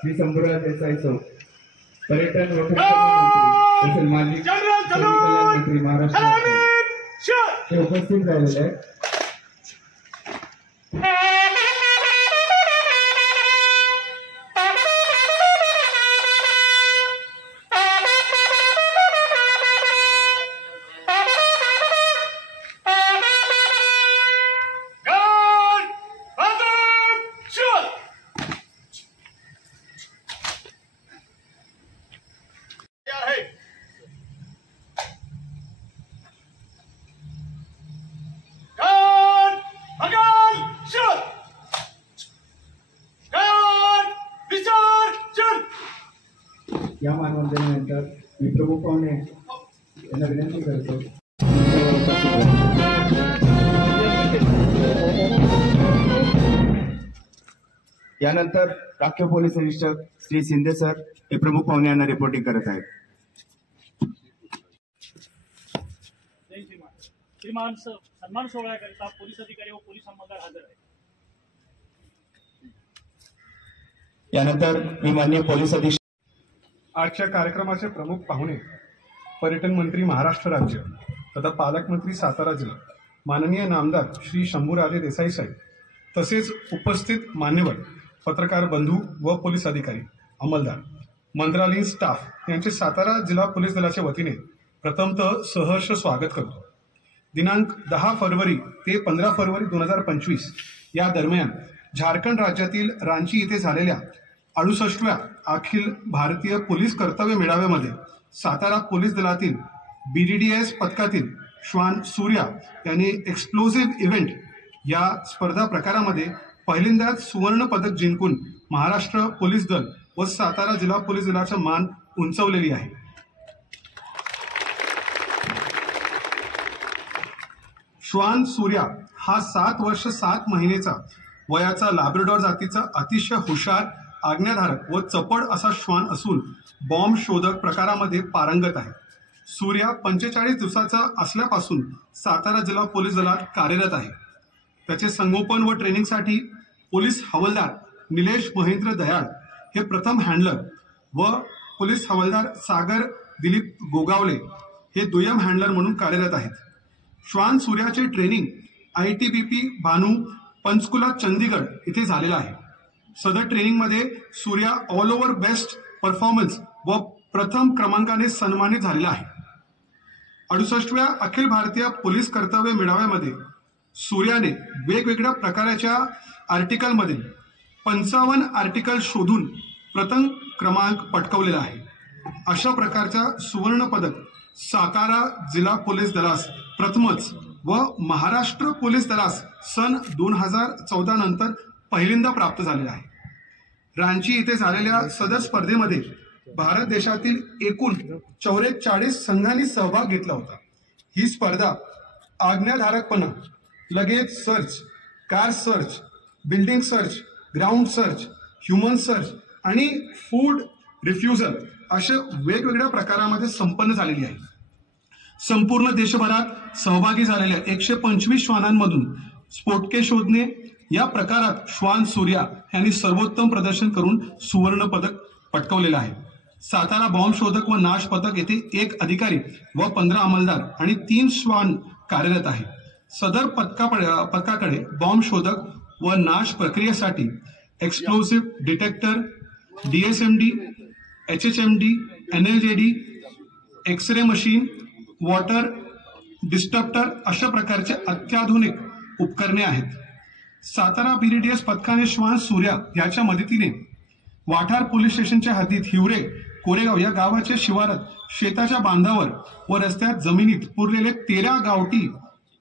श्री शंभूराज देसाई सौ, पर्यटन व मंत्री तसेच माजी कल्याण मंत्री महाराष्ट्र हे उपस्थित झालेले आहेत। या मानवंदनेनंतर मी प्रमुख पाहुणे यांना विनंती करतो। यानंतर राखीव पोलीस निरीक्षक श्री शिंदे सर हे प्रमुख पाहुणे यांना रिपोर्टिंग करत आहेत। श्रीमान सन्मान सोहळ्याकरिता पोलीस अधिकारी व पोलीस अंमलदार हजर आहेत। यानंतर मी माननीय पोलीस अधीक्षक आजच्या कार्यक्रमाचे प्रमुख पाहुणे पर्यटन मंत्री महाराष्ट्र राज्य तथा पालकमंत्री सातारा जिल्हा माननीय नामदार श्री शंभूराजे देसाई साहेब, तसेच उपस्थित मान्यवर पत्रकार बंधू व पोलीस अधिकारी अंमलदार मंत्रालयीन स्टाफ यांचे सातारा जिल्हा पोलीस दलाच्या वतीने प्रथमतः सहर्ष स्वागत करतो। दिनांक 10 फरवरी ते 15 फरवरी 2025 या दरम्यान झारखंड राज्यातील रांची येथे झालेल्या 68व्या अखिल भारतीय पोलीस कर्तव्य मेळाव्यामध्ये सातारा पोलीस दलातील BDDS पथकातील श्वान सूर्या यांनी एक्सप्लोजिव्ह इव्हेंट या स्पर्धा प्रकारामध्ये पहिल्यांदाच सुवर्ण पदक जिंकून महाराष्ट्र पोलीस दल व सातारा जिल्हा पोलीस दलाचा मान उंचावलेली आहे। श्वान सूर्या हा 7 वर्ष 7 महिनेचा वयाचा लॅब्राडॉर जातीचा अतिशय हुशार, आज्ञाधारक व चपळ असा श्वान असून बॉम्ब शोधक प्रकारामध्ये पारंगत आहे। सूर्या 45 दिवसाचा असल्यापासून सातारा जिल्हा पोलीस दलात कार्यरत आहे। त्याचे संगोपन व ट्रेनिंगसाठी पोलीस हवालदार निलेश महेंद्र दयाळ हे प्रथम हँडलर व पोलीस हवालदार सागर दिलीप गोगावले हे दुय्यम हँडलर म्हणून कार्यरत आहेत। श्वान सूर्याचे ट्रेनिंग ITBP भानू पंचकुला चंदीगड येथे झालेला आहे। सदर ट्रेनिंगमध्ये Surya all over best performance व प्रथम क्रमांकाने सन्मानित झालेला आहे। 68व्या अखिल भारतीय पोलीस कर्तव्य मेळाव्यामध्ये सूर्याने वेगवेगळ्या प्रकारच्या आर्टिकलमध्ये 55 आर्टिकल शोधून प्रथम क्रमांक पटकावलेला आहे। अशा प्रकारचा सुवर्ण पदक सातारा जिल्हा पोलीस दलास प्रथमच व महाराष्ट्र पोलीस दलास सन 2014 नंतर पहिल्यांदा प्राप्त झालेला आहे। रांची येथे झालेल्या सदर स्पर्धेमध्ये भारत देशातील एकूण 44 संघांनी सहभाग घेतला होता। ही स्पर्धा आज्ञाधारकपणा, luggage search, car search, building search, ground search, human search आणि फूड रिफ्युजल अशा वेगवेगळ्या प्रकारामध्ये संपन्न झालेली आहे। संपूर्ण देशभरात सहभागी झालेल्या 125 श्वानांमधून स्फोटके शोधणे या प्रकारात श्वान सूर्या यांनी सर्वोत्तम प्रदर्शन करून सुवर्ण पदक पटकावलेलं आहे। सातारा बॉम्ब शोधक व नाश पथक येथे 1 अधिकारी व 15 अंमलदार आणि 3 श्वान कार्यरत आहे। सदर पथकाकडे बॉम्ब शोधक व नाश प्रक्रियेसाठी explosive detector, DSMD, HHMD, NLJD, X ray machine, water disruptor अशा प्रकारचे अत्याधुनिक उपकरणे आहेत। सातारा BDDS पथकाने श्वान सूर्या याच्या मदतीने वाठार पोलीस स्टेशनच्या हद्दीत हिवरे कोरेगाव या गावाच्या शिवारात शेताच्या बांधावर व रस्त्यात जमिनीत पुरलेले 13 गावठी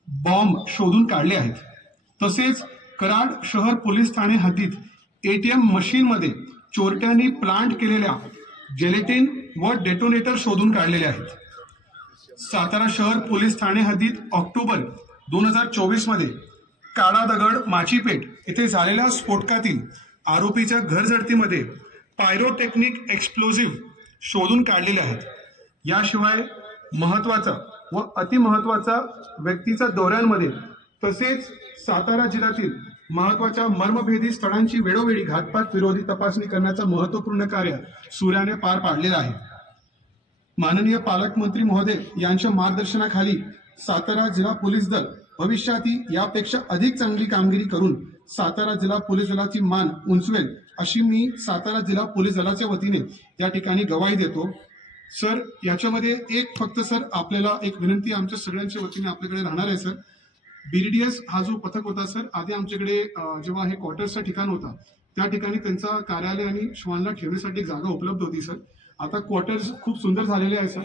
बॉम्ब शोधून काढले आहेत। तसेच कराड शहर पोलीस ठाणे हद्दीत ATM मशीनमध्ये चोरट्यांनी प्लांट केलेल्या जेलेटिन व डेटोनेटर शोधून काढलेले आहेत। सातारा शहर पोलीस ठाणे हद्दीत ऑक्टोबर 2024 मध्ये काळा दगड माचीपेठ येथे झालेल्या स्फोटकातील आरोपीच्या घरझडतीमध्ये पायरोटेक्निक एक्सप्लोजिव्ह शोधून काढलेले आहेत। याशिवाय महत्त्वाचा व अतिमहत्त्वाचा व्यक्तीच्या दौऱ्यांमध्ये तसेच सातारा जिल्ह्यातील महत्वाच्या मर्मभेदी स्थळांची वेळोवेळी घातपात विरोधी तपासणी करण्याचं महत्वपूर्ण कार्य सूर्याने पार पाडलेलं आहे. माननीय पालकमंत्री महोदय यांच्या मार्गदर्शनाखाली सातारा जिल्हा पोलीस दल भविष्यातही यापेक्षा अधिक चांगली कामगिरी करून सातारा जिल्हा पोलीस दलाची मान उंचवेल अशी मी सातारा जिल्हा पोलीस दलाच्या वतीने या ठिकाणी ग्वाही देतो. सर, याच्यामध्ये फक्त सर आपल्याला एक विनंती आमच्या सगळ्यांच्या वतीने आपल्याकडे राहणार आहे. सर, BDDS हा जो पथक होता सर, आधी आमच्याकडे जेव्हा हे क्वार्टर्सचं ठिकाण होता त्या ठिकाणी त्यांचा कार्यालय आणि श्वानला ठेवण्यासाठी एक जागा उपलब्ध होती. सर, आता क्वार्टर्स खूप सुंदर झालेले आहे. सर,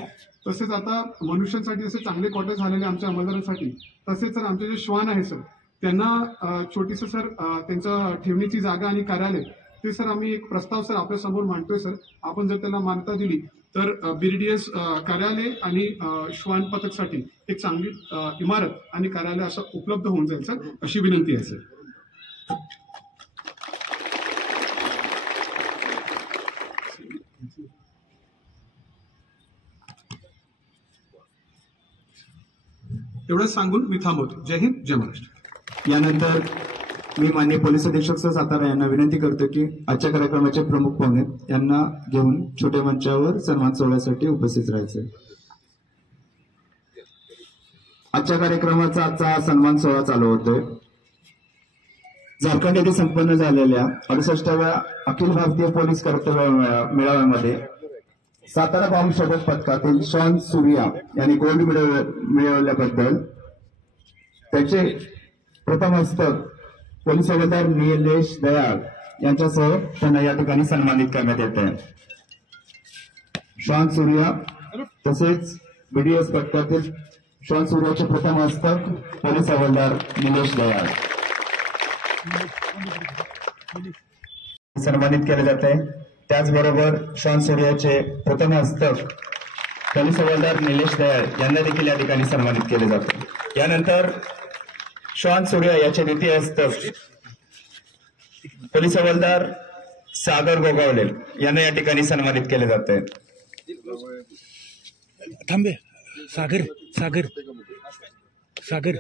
तसेच आता मनुष्यांसाठी असे चांगले क्वार्टर्स झालेले आमच्या अंमलदारांसाठी. तसेच सर आमचे जे श्वान आहे सर त्यांना छोटीसं सर त्यांच्या ठेवणीची जागा आणि कार्यालय ते सर आम्ही एक प्रस्ताव सर आपल्या समोर मांडतोय. सर, आपण जर त्याला मान्यता दिली तर BDDS कार्यालय आणि श्वान पथकसाठी एक चांगली इमारत आणि कार्यालय असं उपलब्ध होऊन जाईल सर, अशी विनंती आहे. सर, एवढंच सांगून मी थांबवतो. जय हिंद, जय महाराष्ट्र. यानंतर मी माननीय पोलीस अधीक्षक सर सातारा यांना विनंती करतो की आजच्या कार्यक्रमाचे प्रमुख पाहुणे यांना घेऊन छोट्या मंचावर सन्मान सोहळ्यासाठी उपस्थित राहायचे. आजच्या कार्यक्रमाचा आजचा सन्मान सोहळा चालू होतोय. झारखंड येथे संपन्न झालेल्या 68व्या अखिल भारतीय पोलीस कर्तव्य मेळाव्यामध्ये सातारा बॉम्ब शोधक पथकातील श्वान सूर्या यांनी गोल्ड मेडल मिळवल्याबद्दल त्याचे प्रथम हस्तक पोलीस हवालदार निलेश दयाळ यांच्यासह त्यांना या ठिकाणी सन्मानित करण्यात येत आहे. श्वान सूर्या तसेच BDS पथकातील श्वान सूर्याचे प्रथम हस्तक पोलीस हवालदार निलेश दयाळ सन्मानित केले जात आहे. त्याचबरोबर श्वान सूर्याचे प्रथम हस्तक पोलीस हवालदार निलेश दयाळ यांना देखील या ठिकाणी सन्मानित केले जाते. यानंतर श्वान सूर्या याचे द्वितीय हस्तक पोलीस हवालदार सागर गोगावले यांना या ठिकाणी सन्मानित केले जाते. थांबे सागर सागर सागर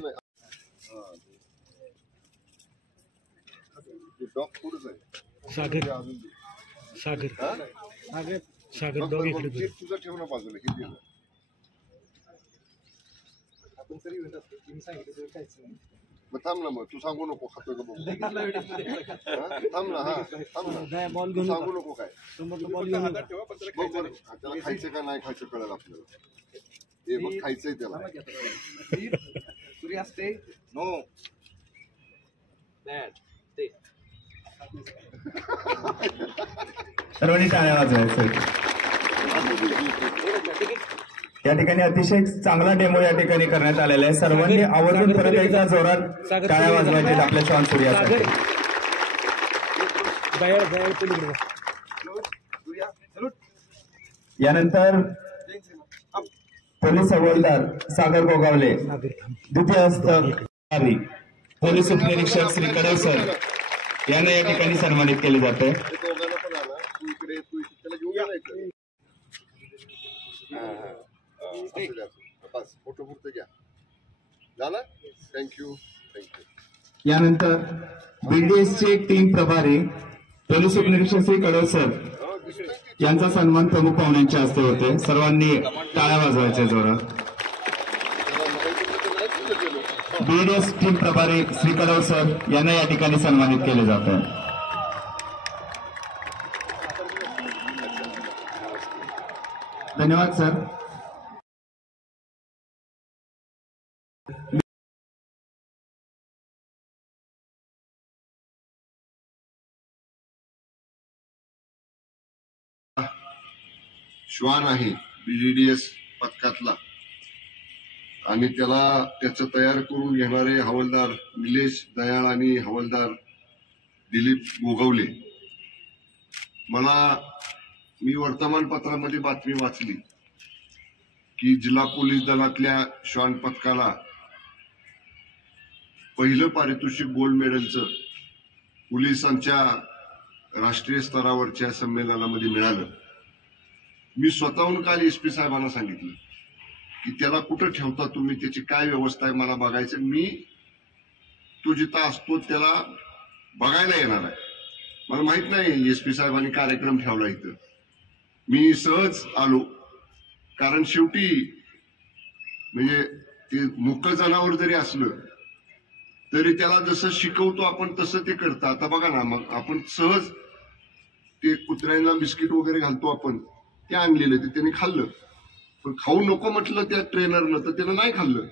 सागर सागर सागर डॉग इकडे तुझं ठेव ना बाजूला किती मग थांब ना, मग तू सांगू नको खातो का बघू. थांब ना, हा थांब ना, तू सांगू नको काय बघ बरं त्याला खायचं का नाही खायचं कळेल आपल्याला. हे मग खायचंय त्याला. सूर्यास्ते नो सर्वांनी टाळ्या वाजवायचं. या ठिकाणी अतिशय चांगला डेमो या ठिकाणी करण्यात आलेला आहे. सर्वांनी आवर्जून परत एकदा जोरात टाळ्या वाजवायचे आपल्या श्वान सूर्यासाठी. यानंतर पोलीस हवालदार सागर गोगावले द्वितीय हस्तक पोलीस उपनिरीक्षक श्री कडव सर यांना या ठिकाणी सन्मानित केले जाते. दोघांना पण आला तू इकडे त्याला घेऊन यायचं. बस फोटो पुरतं घ्या झालं. Thank you thank you. यानंतर BDSचे टीम प्रभारी पोलीस उपनिरीक्षक श्री कडव सर यांचा सन्मान प्रमुख पाहुण्यांच्या हस्ते होते. सर्वांनी टाळ्या वाजवायच्या जोरात. BDS टीम प्रभारी श्री कडव सर यांना या ठिकाणी सन्मानित केले जात आहे. धन्यवाद सर. श्वान आहे BDS पथकातला आणि त्याचं तयार करून घेणारे हवालदार निलेश दयाळ आणि हवालदार दिलीप गोगावले. मी वर्तमानपत्रामध्ये बातमी वाचली की जिल्हा पोलीस दलातल्या श्वान पथकाला पहिलं पारितोषिक गोल्ड मेडलचं पोलिसांच्या राष्ट्रीय स्तरावरच्या संमेलनामध्ये मिळालं. मी स्वतःहून काल SP साहेबांना सांगितलं की त्याला कुठं ठेवता तुम्ही, त्याची काय व्यवस्था आहे मला बघायचं. मी तो जिथं असतो त्याला बघायला येणार आहे. मला माहित नाही एसपी साहेबांनी कार्यक्रम ठेवला इथं. मी सहज आलो, कारण शेवटी म्हणजे ते मुकं जनावर जरी असलं तरी त्याला जसं शिकवतो आपण तसं ते करतं. आता बघा ना, मग आपण सहज ते कुत्र्यांना बिस्किट वगैरे घालतो आपण, ते आणलेलं ते त्यांनी खाल्लं, पण खाऊ नको म्हटलं त्या ट्रेनरनं तर त्यानं नाही खाल्लं,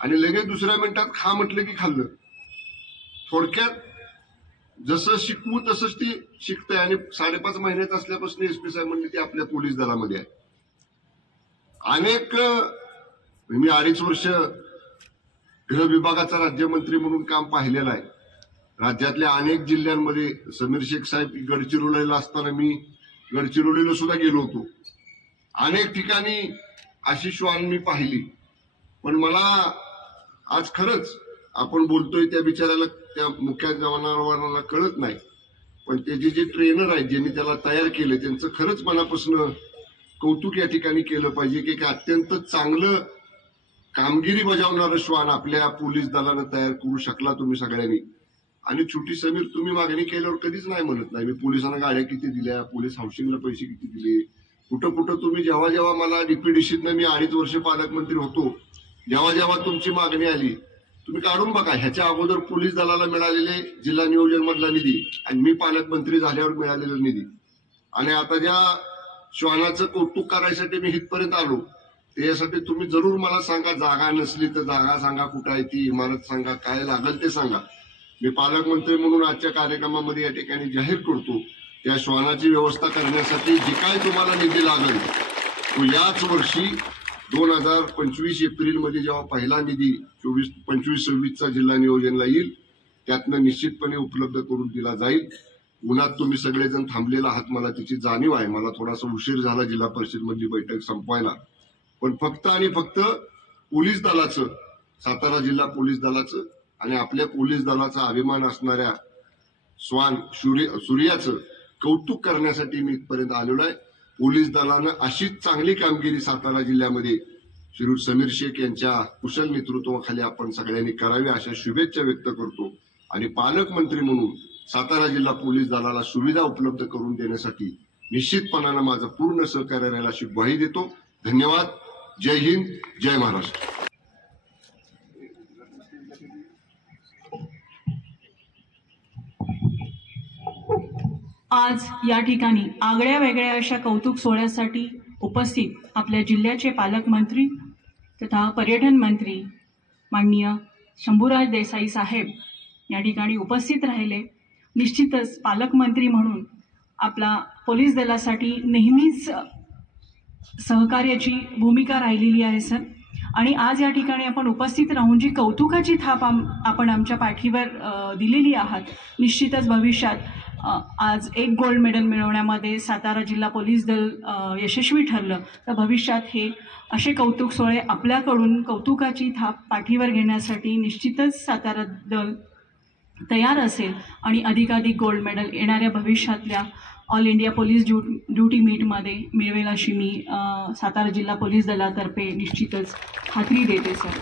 आणि लगेच दुसऱ्या मिनिटात खा म्हटलं की खाल्लं. थोडक्यात जसं शिकवू तसंच ते शिकतंय. आणि 5.5 महिन्यात असल्यापासून एसपी साहेब म्हणले ते आपल्या पोलीस दलामध्ये आहे. अनेक मी 2.5 वर्ष गृह विभागाचा राज्यमंत्री म्हणून काम पाहिलेलं आहे. राज्यातल्या अनेक जिल्ह्यांमध्ये समीर शेख साहेब गडचिरोलीला असताना मी गडचिरोलीला सुद्धा गेलो होतो. अनेक ठिकाणी अशी श्वान मी पाहिली, पण मला आज खरंच आपण बोलतोय त्या बिचाऱ्याला, त्या मुख्य जवानाला कळत नाही, पण त्याचे जे ट्रेनर आहेत ज्यांनी त्याला तयार केलं त्यांचं खरंच मनापासून कौतुक या ठिकाणी केलं पाहिजे की अत्यंत चांगलं कामगिरी बजावणारं श्वान आपल्या पोलीस दलानं तयार करू शकला तुम्ही सगळ्यांनी. आणि छोटी समीर, तुम्ही मागणी केल्यावर कधीच नाही म्हणत नाही. मी पोलिसांना गाड्या किती दिल्या, पोलीस हाऊसिंगला पैसे किती दिले, कुठं कुठं तुम्ही जेव्हा जेव्हा मला डीपीडीसीतनं मी 2.5 वर्ष पालकमंत्री होतो, जेव्हा जेव्हा तुमची मागणी आली तुम्ही काढून बघा. ह्याच्या अगोदर पोलीस दलाला मिळालेले जिल्हा नियोजन मधला निधी आणि मी पालकमंत्री झाल्यावर मिळालेला निधी, आणि आता ज्या श्वानाचं कौतुक करायसाठी मी इथपर्यंत आलो त्यासाठी तुम्ही जरूर मला सांगा. जागा नसली तर जागा सांगा, कुठं आहे ती इमारत सांगा, काय लागेल ते सांगा. मी पालकमंत्री म्हणून आजच्या कार्यक्रमामध्ये या ठिकाणी जाहीर करतो, त्या श्वानाची व्यवस्था करण्यासाठी जे काय तुम्हाला निधी लागेल तो याच वर्षी 2025 एप्रिलमध्ये जेव्हा पहिला निधी 25-26चा जिल्हा नियोजनला येईल त्यातनं निश्चितपणे उपलब्ध करून दिला जाईल. उन्हात तुम्ही सगळेजण थांबलेला आहात, मला त्याची जाणीव आहे. मला थोडासा उशीर झाला जिल्हा परिषद मधली बैठक संपवायला, पण फक्त आणि फक्त पोलीस दलाचं, सातारा जिल्हा पोलीस दलाचं आणि आपल्या पोलीस दलाचा अभिमान असणाऱ्या श्वान सूर्याचं कौतुक करण्यासाठी मी इथपर्यंत आलेलो आहे. पोलीस दलानं अशीच चांगली कामगिरी सातारा जिल्ह्यामध्ये श्री समीर शेख यांच्या कुशल नेतृत्वाखाली आपण सगळ्यांनी करावी अशा शुभेच्छा व्यक्त करतो. आणि पालकमंत्री म्हणून सातारा जिल्हा पोलीस दलाला सुविधा उपलब्ध करून देण्यासाठी निश्चितपणानं माझं पूर्ण सहकार्य राहील अशी ग्वाही देतो. धन्यवाद. जय हिंद, जय महाराष्ट्र. आज या ठिकाणी आगळ्या वेगळ्या अशा कौतुक सोहळ्यासाठी उपस्थित आपल्या जिल्ह्याचे पालकमंत्री तथा पर्यटन मंत्री माननीय शंभूराज देसाई साहेब या ठिकाणी उपस्थित राहिले. निश्चितच पालकमंत्री म्हणून आपला पोलीस दलासाठी नेहमीच सहकार्याची भूमिका राहिलेली आहे सर. आणि आज या ठिकाणी आपण उपस्थित राहून जी कौतुकाची थाप आपण आमच्या पाठीवर दिलेली आहात, निश्चितच भविष्यात आज एक गोल्ड मेडल मिळवण्यामध्ये सातारा जिल्हा पोलीस दल यशस्वी ठरलं तर भविष्यात हे असे कौतुक सोहळे आपल्याकडून कौतुकाची थाप पाठीवर घेण्यासाठी निश्चितच सातारा दल तयार असेल आणि अधिकाधिक गोल्ड मेडल येणाऱ्या भविष्यातल्या ऑल इंडिया पोलीस ड्युटी मीटमध्ये मिळवेल अशी मी सातारा जिल्हा पोलीस दलातर्फे निश्चितच खात्री देते सर.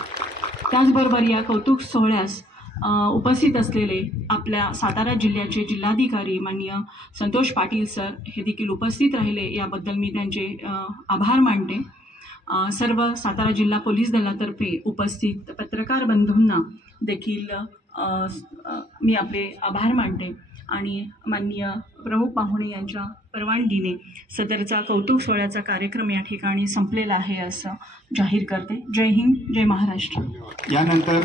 त्याचबरोबर या कौतुक सोहळ्यास उपस्थित असलेले आपल्या सातारा जिल्ह्याचे जिल्हाधिकारी माननीय संतोष पाटील सर हे देखील उपस्थित राहिले, याबद्दल मी त्यांचे आभार मानते. सर्व सातारा जिल्हा पोलीस दलातर्फे उपस्थित पत्रकार बंधूंना देखील मी आपले आभार मानते आणि माननीय प्रमुख पाहुणे यांच्या परवानगीने सदरचा कौतुक सोहळ्याचा कार्यक्रम या ठिकाणी संपलेला आहे असं जाहीर करते. जय हिंद, जय महाराष्ट्र. यानंतर